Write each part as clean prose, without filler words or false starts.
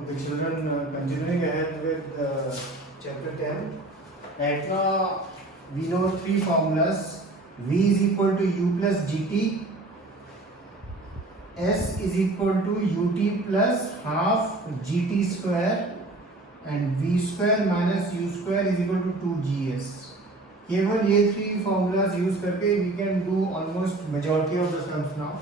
Okay, children, continuing ahead with chapter 10. Right now, we know three formulas. V is equal to U plus GT. S is equal to UT plus half GT square. And V square minus U square is equal to 2GS. केवल ये three formulas use करके we can do almost majority of the sums now.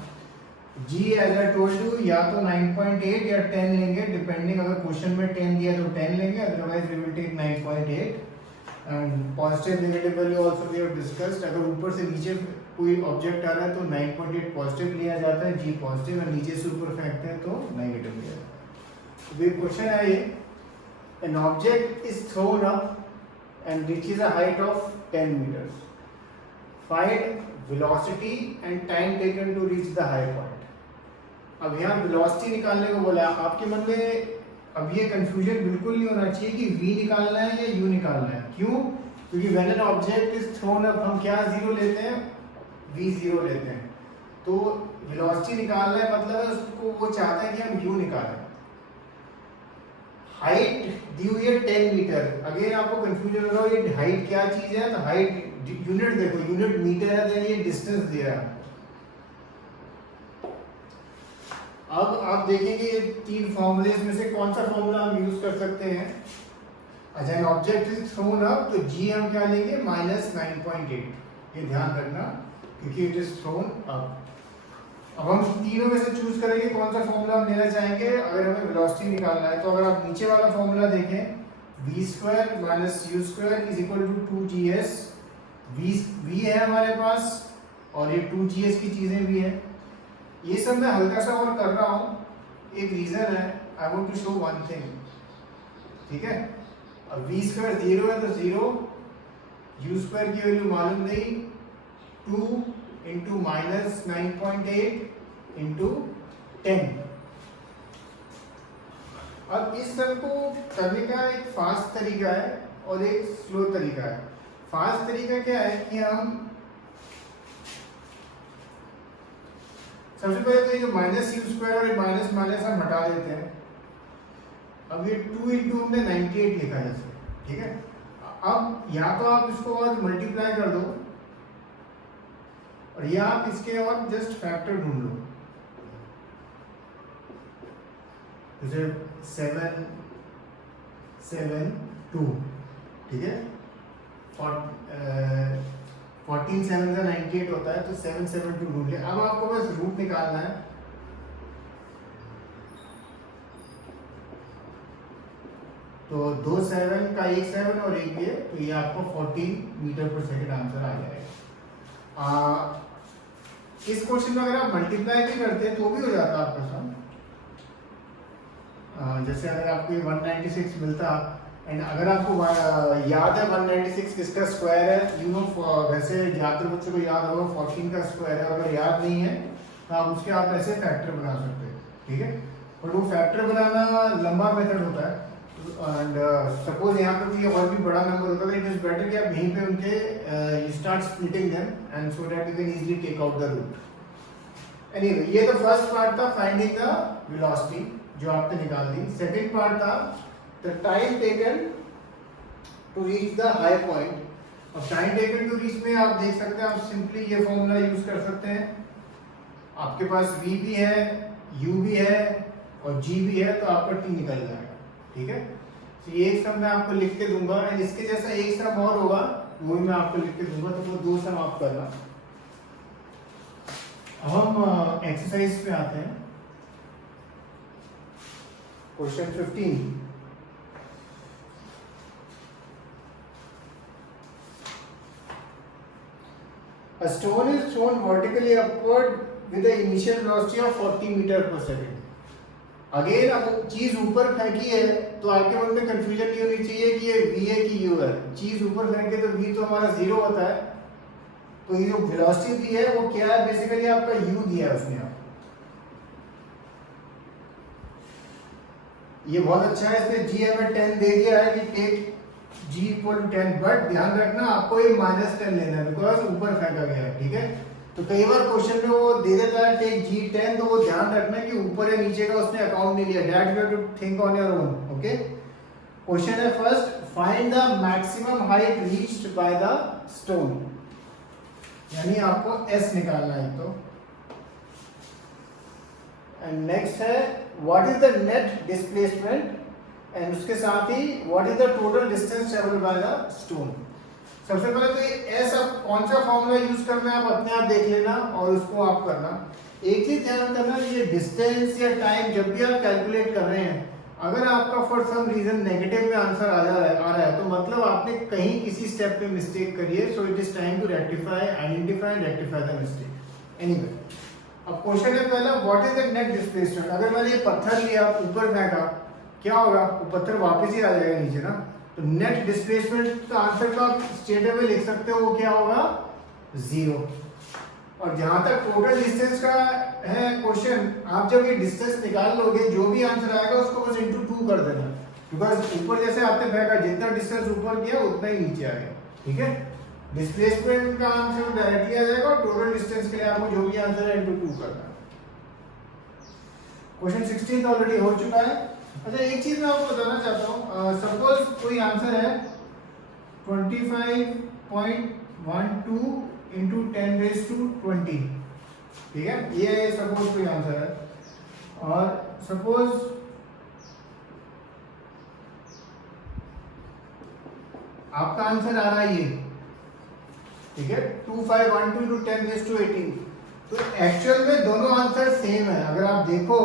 G as I told you या तो 9.8 या 10 लेंगे depending, अगर question में 10 दिया तो 10 लेंगे, otherwise we will take 9.8. And positive negative value also we have discussed. अगर ऊपर से नीचे कोई ऑब्जेक्ट आ रहा है तो 9.8 पॉजिटिव लिया जाता है, G पॉजिटिव, और नीचे से ऊपर फेंकते हैं तो नेगेटिव लिया जाता है. तो ये क्वेश्चन है ये, an object is thrown up and reaches a height of 10 meters. Find velocity and time taken to reach the high point. अब यहाँ वेलोसिटी निकालने को बोला है. आपके मन में अब ये कंफ्यूजन बिल्कुल नहीं होना चाहिए कि v निकालना है या u निकालना है. क्यों? क्योंकि when an object is throne up हम क्या जीरो लेते हैं, v जीरो लेते हैं. तो वेलोसिटी निकालना है मतलब है उसको वो चाहता है कि हम u निकालें. हाइट दी हुई है 10 मीटर. अगेन आपको कंफ्यूजन होगा ये हाइट क्या चीज है, तो हाइट यूनिट देखो, यूनिट मीटर है, देन ये डिस्टेंस दिया है. अब आप देखेंगे ये तीन फॉर्मूलेज में से कौन सा फॉर्मूला हम यूज कर सकते हैं. अच्छा, an object is throne up तो जी हम क्या लेंगे, -9.8. ये ध्यान रखना क्योंकि इट इज थ्रोन अप. अब हम तीनों में से चूज करेंगे कौन सा फॉर्मूला हम लेना चाहेंगे अगर हमें वेलोसिटी निकालना है. तो अगर आप नीचे वाला फॉर्मूला देखें, v square minus u square is equal to 2gs. v है हमारे पास और ये 2gs की चीजें भी है. ये सब मैं हल्का सा और कर रहा हूँ, एक रीजन है. I want to show one thing, ठीक है. अब v स्क्वायर 0 है तो 0, u स्क्वायर की वैल्यू मालूम नहीं, 2 इंटू माइनस 9.8 इंटू 10. अब इस सब को करने का एक फास्ट तरीका है और एक स्लो तरीका है. फास्ट तरीका क्या है कि हम सबसे पहले तो ये जो माइनस यू स्क्वायर और माइनस माइनस हम हटा देते हैं. अब ये 2 इंटू हमने 98 लिखा है जैसे, ठीक है. अब या तो आप इसको और मल्टीप्लाई कर दो और या आप इसके और जस्ट फैक्टर ढूंढ लो. जैसे 7 7 2, ठीक है. 14 7 का 98 होता है तो 7 7 2 ढूंढ लिया. अब आपको बस रूट निकालना है. तो 2 7 का एक 7 और एक ये, तो ये आपको 14 मीटर पर सेकंड आंसर आ जाएगा. इस क्वेश्चन में अगर आप मल्टीप्लाई भी करते हैं तो भी हो जाता आपका सम. जैसे अगर आपको ये 196 मिलता एंड अगर आपको याद है 196 किसका स्क्वायर है, यू नो, वैसे ज़्यादातर बच्चों को याद होगा 14 का स्क्वायर है. अगर याद नहीं है तो आप उसके आप ऐसे फैक्टर बना सकते हैं, ठीक है. पर वो फैक्टर बनाना लंबा मेथड होता है. एंड सपोज यहाँ पे कोई और भी बड़ा नंबर होता है, इट इज बेटर कि आप यहीं पे उनके you start splitting them and so that you can easily take out the root. Anyway, ये तो फर्स्ट पार्ट था फाइंडिंग द वेलोसिटी जो आपने निकाल दी. सेकंड पार्ट था the time taken to reach the high point. अब टाइम टेकन टू रीच में आप देख सकते हैं, आप सिंपली ये फॉर्मूला यूज कर सकते हैं. आपके पास v भी है, u भी है और g भी है, तो आपका t निकल जाएगा, ठीक है. तो ये एक सम मैं आपको लिख के दूंगा एंड इसके जैसा एक सम और होगा वो भी मैं आपको लिख के दूंगा. तो वो दो सम आप करना. अब हम एक्सरसाइज पे आते हैं. Question 15. A stone is thrown vertically upward with the initial velocity of 40 meter per second. Again अब चीज ऊपर फेंकी है तो आपके मन में कंफ्यूजन नहीं होनी चाहिए कि ये v है कि u है. चीज ऊपर फेंके तो v तो हमारा 0 होता है. तो ये जो वेलोसिटी दी है वो क्या है, बेसिकली आपका u दिया है उसने. आप ये बहुत अच्छा है, इसमें g हमें 10 दे दिया है कि take g equal to 10. But ध्यान रखना आपको ये -10 लेना है बिकॉज ऊपर फेंका गया है, ठीक है. तो कई बार क्वेश्चन में वो दे देता है टेक G10, तो वो ध्यान रखना कि ऊपर या नीचे का उसने अकाउंट नहीं लिया, that you have to think on your own. Okay, question है first, find the maximum height reached by the stone, यानी आपको S निकालना है तो। एंड नेक्स्ट है what is the net displacement, and उसके साथ ही what is the total distance travelled by the stone. सबसे पहले तो ये S अब कौन सा फॉर्मूला यूज करना है आप अपने आप देख लेना और उसको आप करना। एक चीज ध्यान करना, ये डिस्टेंस या टाइम जब भी आप कैलकुलेट कर रहे हैं, अगर आपका फॉर सम रीजन नेगेटिव में आंसर आ रहा है तो मतलब आपने कहीं किसी स्टेप पे मिस्टेक करी है, so it is time to rectify, identify and rectify the mistake. Anyway, अब क्वेश्चन है पहला, what is the net displacement. अगर मैंने ये पत्थर लिया ऊपर फेंका, क्या होगा, वो पत्थर वापस ही आ जाएगा नीचे ना। तो नेट डिस्प्लेसमेंट का आंसर का स्ट्रेट अवे लिख सकते हो, वो क्या होगा, 0। और जहां तक टोटल डिस्टेंस का है क्वेश्चन, आप जब ये डिस्टेंस निकाल लोगे, जो भी आंसर आएगा उसको बस इंटू 2 कर देना, बिकॉज ऊपर जैसे आपने फेंका, जितना डिस्टेंस ऊपर किया उतना ही नीचे आएगा। ठीक है, डिस्प्लेसमेंट का आंसर डायरेक्टली आ जाएगा और टोटल डिस्टेंस के लिए आपको जो भी आंसर है इंटू 2 करना। क्वेश्चन 16 ऑलरेडी हो चुका है। अच्छा, एक चीज मैं आपको बताना चाहता हूँ, सपोज कोई आंसर है 25.12 इंटू 10⁻²0, ठीक है, ये सपोज कोई आंसर है, और सपोज आपका आंसर आ रहा है ये, ठीक है, 2512 इंटू 10⁻18। तो एक्चुअल में दोनों आंसर सेम है। अगर आप देखो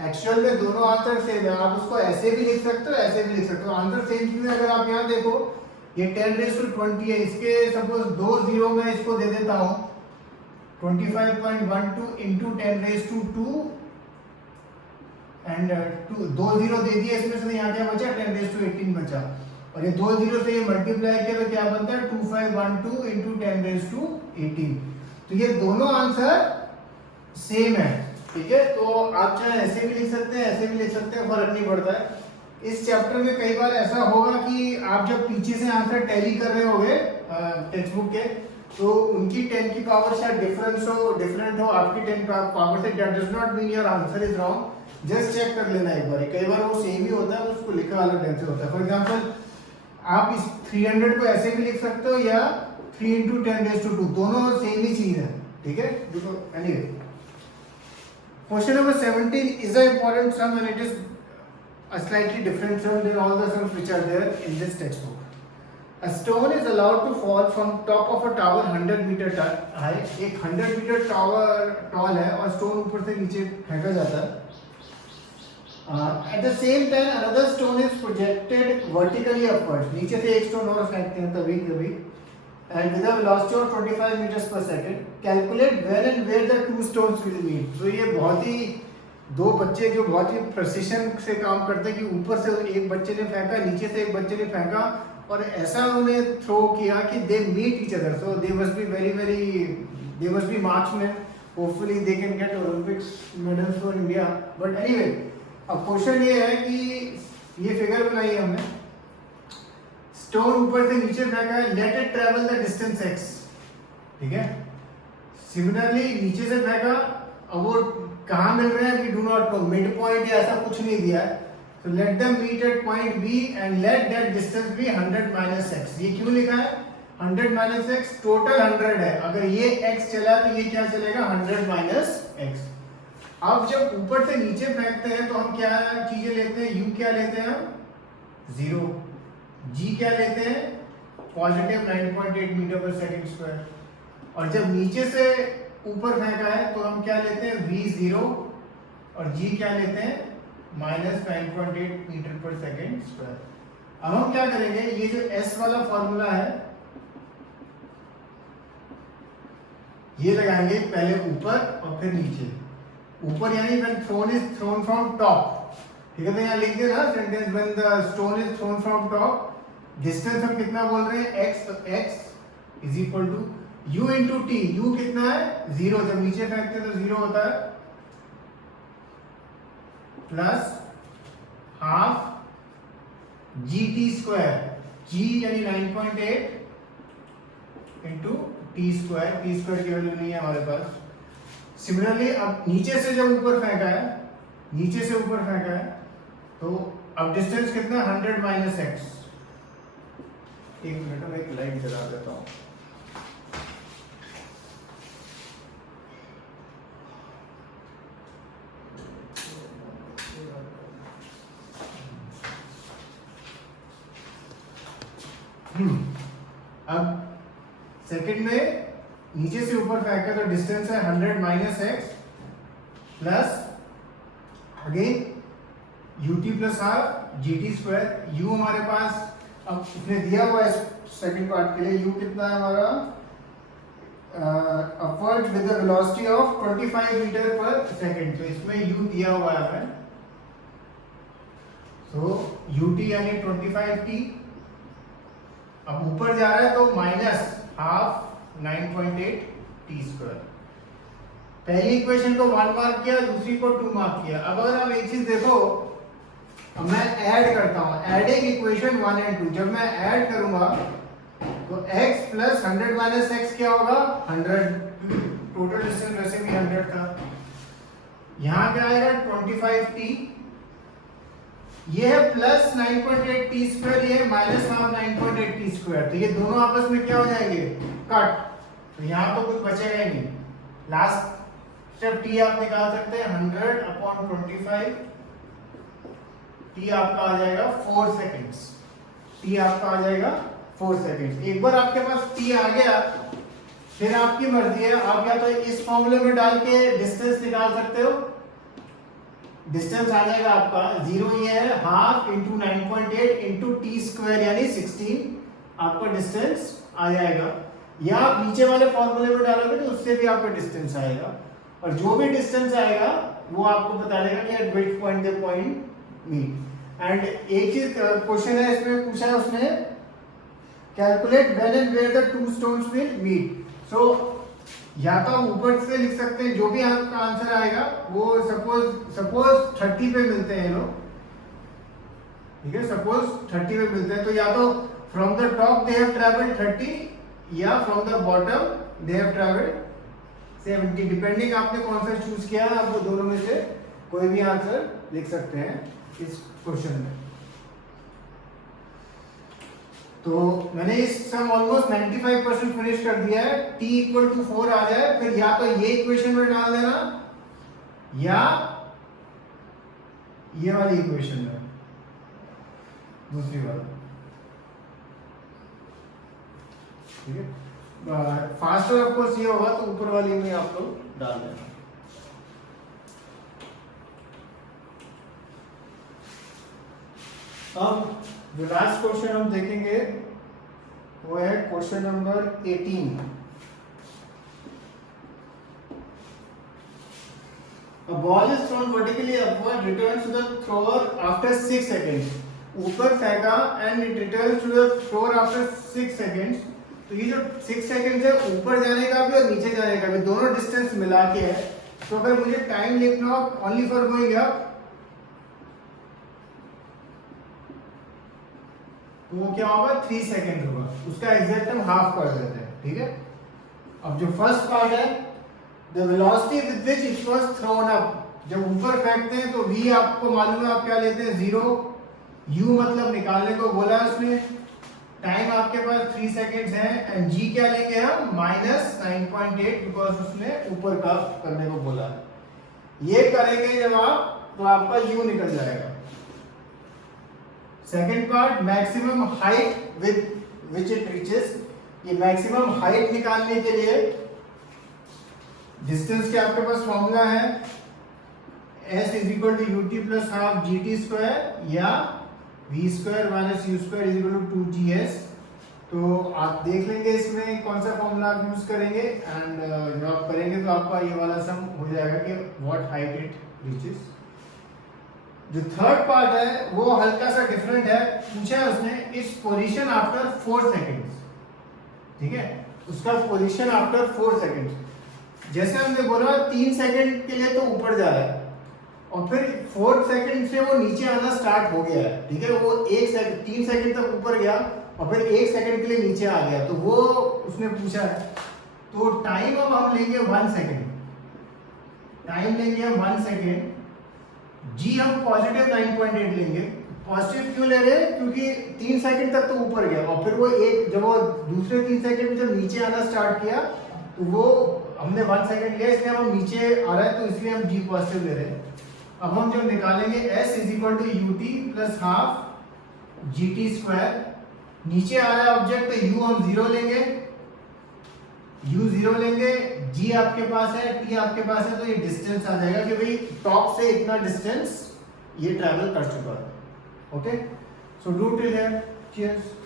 एक्चुअल में दोनों आंसर सेम है, आप उसको ऐसे भी लिख सकते हो, ऐसे भी लिख सकते हो। आंसर सेम क्यों है, अगर आप यहाँ देखो ये 10⁻20 है, इसके सपोज 2 0 में इसको दे देता हूँ 25.12 इंटू 10⁻²2 एंड 2 0 दे दिए इसमें से, यहाँ क्या बचा, 10⁻18 बचा, और ये 2 0 से ये मल्टीप्लाई किया तो क्या बनता है 2512 इंटू 10⁻18। तो ये दोनों आंसर सेम है। ठीक है, तो आप चाहे ऐसे भी लिख सकते हैं, ऐसे भी लिख सकते हैं, फर्क नहीं पड़ता है। इस चैप्टर में कई बार ऐसा होगा कि आप जब पीछे से आंसर टैली कर रहे होगे टेक्स्ट बुक के, तो उनकी 10 की पावर शायद डिफरेंट हो आपकी 10 पावर से, that does not mean your answer is wrong. Just check कर लेना एक बार, कई बार वो सेम ही होता है, उसको लिखा अलग ढंग से होता है। फॉर एग्जांपल आप इस 300 को ऐसे भी लिख सकते हो या 3 इंटू 10⁻², दोनों सेम ही चीज है। ठीक है, anyway, question number 17 is an important sum and it is a slightly different sum than all the sums which are there in this textbook. A stone is allowed to fall from top of a tower 100 meter high. एक 100 metre tower toll है और stone ऊपर से नीचे फेंका जाता है। At the same time another stone is projected vertically upwards. नीचे से एक स्टोन और फेंकते हैं तभी कभी, and with a velocity of 25 meters per second. Calculate when and where the two stones will meet. तो ये बहुत ही, दो बच्चे जो बहुत ही प्रिसिशन से काम करते हैं कि ऊपर से एक बच्चे ने फेंका, नीचे से एक बच्चे ने फेंका, और ऐसा उन्होंने थ्रो किया कि they meet each other, so they must be marksman, hopefully they can get Olympics medals for India. But anyway, अब क्वेश्चन ये है कि ये फिगर बनाई है हमने, स्टोन ऊपर से नीचे फेंका है, let it travel the distance x। ठीक है, सिमिलरली नीचे से फेंका, अब वो कहाँ मिल रहे हैं, we do not know, mid point या ऐसा कुछ नहीं दिया है, so let them meet at point B and let that distance be 100 minus x। ये क्यों लिखा है 100 minus x, टोटल 100 है, अगर ये x चला तो ये क्या चलेगा 100 minus x। अब जब ऊपर से नीचे फेंकते हैं तो हम क्या चीजें लेते हैं, u क्या लेते हैं, 0, g क्या लेते हैं, positive 9.8 metre per second square, और जब नीचे से ऊपर फेंका है तो हम क्या लेते हैं v0, और g क्या लेते हैं माइनस 9.8 मीटर पर सेकेंड स्क्वायर। अब हम क्या करेंगे, ये जो s वाला फॉर्मूला है ये लगाएंगे पहले ऊपर और फिर नीचे। ऊपर यानी when stone is thrown from top, ठीक है, तो यहाँ लिख देना sentence when the stone is thrown from top, distance हम कितना बोल रहे हैं x, तो x is equal to u into T, u कितना है 0, जब नीचे फेंकते हैं तो 0 होता है, plus half g t square, g यानी 9.8 इंटू टी स्क्वायर की वैल्यू नहीं है हमारे पास। सिमिलरली अब नीचे से जब ऊपर फेंका है, नीचे से ऊपर फेंका है, तो अब डिस्टेंस कितना, 100 माइनस एक्स। एक मिनट में एक लाइट जला देता हूँ। अब सेकंड में नीचे से ऊपर फेंका तो डिस्टेंस है 100 minus x plus again UT plus half GT square. You हमारे पास अब इसने दिया हुआ है सेकंड पार्ट के लिए, यू कितना है हमारा, upward with the velocity of 25 metre per second. तो इसमें यू दिया हुआ है हमें, तो यूटी यानी 25t। अब ऊपर जा रहा है तो माइनस हाफ 9.8 टी स्क्वायर। पहली इक्वेशन को 1 मार्क किया, दूसरी को 2 मार्क किया। अब अगर आप एक चीज देखो, अब मैं ऐड करता हूं, एडिंग इक्वेशन 1 एंड 2। जब मैं ऐड करूंगा तो x प्लस 100 माइनस एक्स क्या होगा, 100। टोटल डिस्टेंस वैसे भी 100 था। यहां क्या आएगा 25t, ये है प्लस 9.8 टी स्क्वायर, ये है माइनस हाफ 9.8 टी स्क्वायर। तो ये दोनों आपस में क्या हो जाएंगे, कट। तो यहाँ तो कुछ बचेगा ही नहीं। लास्ट स्टेप टी आप निकाल सकते हैं 100 अपॉन 25, टी आपका आ जाएगा 4 सेकेंड्स। टी आपका आ जाएगा 4 सेकेंड्स। एक बार आपके पास टी आ गया, फिर आपकी मर्जी है, आप या तो इस फॉर्मूले में डाल के डिस्टेंस निकाल सकते हो। डिस्टेंस आ जाएगा आपका 0, ये है half into 9.8 into T square यानी 16, आपका डिस्टेंस आ जाएगा। या आप नीचे वाले फॉर्मूले में डालोगे तो उससे भी आपका डिस्टेंस आएगा, और जो भी डिस्टेंस आएगा वो आपको बता देगा कि at which point the point meet. And एक चीज क्वेश्चन है इसमें पूछा है उसने, calculate when and where the two stones will meet. So या तो हम ऊपर से लिख सकते हैं, जो भी आपका आंसर आएगा वो सपोज 30 पे मिलते हैं लोग, ठीक है, सपोज 30 पे मिलते हैं, तो या तो from the top they have travelled 30 या from the bottom they have travelled 70, depending आपने कौन सा चूज किया है। आप वो दोनों में से कोई भी आंसर लिख सकते हैं इस क्वेश्चन में। तो मैंने इस सम ऑलमोस्ट 95% फिनिश कर दिया है। t इक्वल टू 4 आ जाए, फिर या तो ये इक्वेशन में डाल देना या ये वाली इक्वेशन में, दूसरी वाली, ठीक है। फास्टर ऑफ कोर्स ये होगा तो ऊपर वाली में आप लोग डाल देना। अब जो लास्ट क्वेश्चन हम देखेंगे वो है question number 18। A ball is thrown vertically upward, returns to the thrower after 6 seconds. ऊपर फेंका and it returns to the thrower after 6 seconds. तो ये जो 6 सेकंड है ऊपर जाने का भी और नीचे जाने का भी, दोनों डिस्टेंस मिला के है। तो अगर मुझे टाइम लिखना हो ओनली फॉर गोइंग अप, तो वो क्या होगा 3 सेकंड होगा, उसका एग्जैक्ट हम हाफ कर देते हैं, ठीक है। अब जो फर्स्ट पार्ट है, the velocity with which it was thrown up, जब ऊपर फेंकते हैं तो v आपको मालूम है, आप क्या लेते हैं 0, u मतलब निकालने को बोला है उसने, टाइम आपके पास 3 सेकंड्स है, एंड g क्या लेंगे हम -9.8 बिकॉज उसने ऊपर का करने को बोला है। ये करेंगे जब आप तो आपका u निकल जाएगा। Second part, maximum height with which it reaches, ये मैक्सिमम हाइट निकालने के लिए डिस्टेंस के आपके पास फॉर्मूला है s is equal to ut plus half gt square या v square minus u square is equal to 2gs। तो आप देख लेंगे इसमें कौन सा फॉर्मूला आप यूज करेंगे, एंड जब आप करेंगे तो आपका ये वाला सम हो जाएगा कि व्हाट हाइट इट रीचेस। जो थर्ड पार्ट है वो हल्का सा डिफरेंट है, पूछा है उसने इट्स पोजीशन आफ्टर 4 सेकंड्स, ठीक है, उसका पोजीशन आफ्टर 4 सेकंड्स। जैसे हमने बोला 3 सेकंड के लिए तो ऊपर जा रहा है और फिर 4 सेकंड से वो नीचे आना स्टार्ट हो गया है, ठीक है, वो 3 सेकंड तक ऊपर गया और फिर 1 सेकंड के लिए नीचे आ गया। तो वो उसने पूछा है तो टाइम अब हम लेंगे 1 सेकेंड, टाइम लेंगे हम 1 सेकेंड, जी हम पॉजिटिव 9.8 लेंगे। पॉजिटिव क्यों ले रहे हैं? क्योंकि 3 सेकंड तक तो ऊपर गया और फिर वो एक जब वो दूसरे 3 सेकंड में जब नीचे आना स्टार्ट किया तो वो हमने 1 सेकंड लिया, इसलिए हम नीचे आ रहा है तो इसलिए हम जी पॉजिटिव ले रहे हैं। अब हम जब निकालेंगे s is equal to u t plus half g t square, नीचे आ रहा है ऑब्जेक्ट तो u हम 0 लेंगे, u 0 लेंगे, g आपके पास है, t आपके पास है, तो ये डिस्टेंस आ जाएगा कि भाई टॉप से इतना डिस्टेंस ये ट्रैवल कर चुका है। Okay, so do till here, cheers.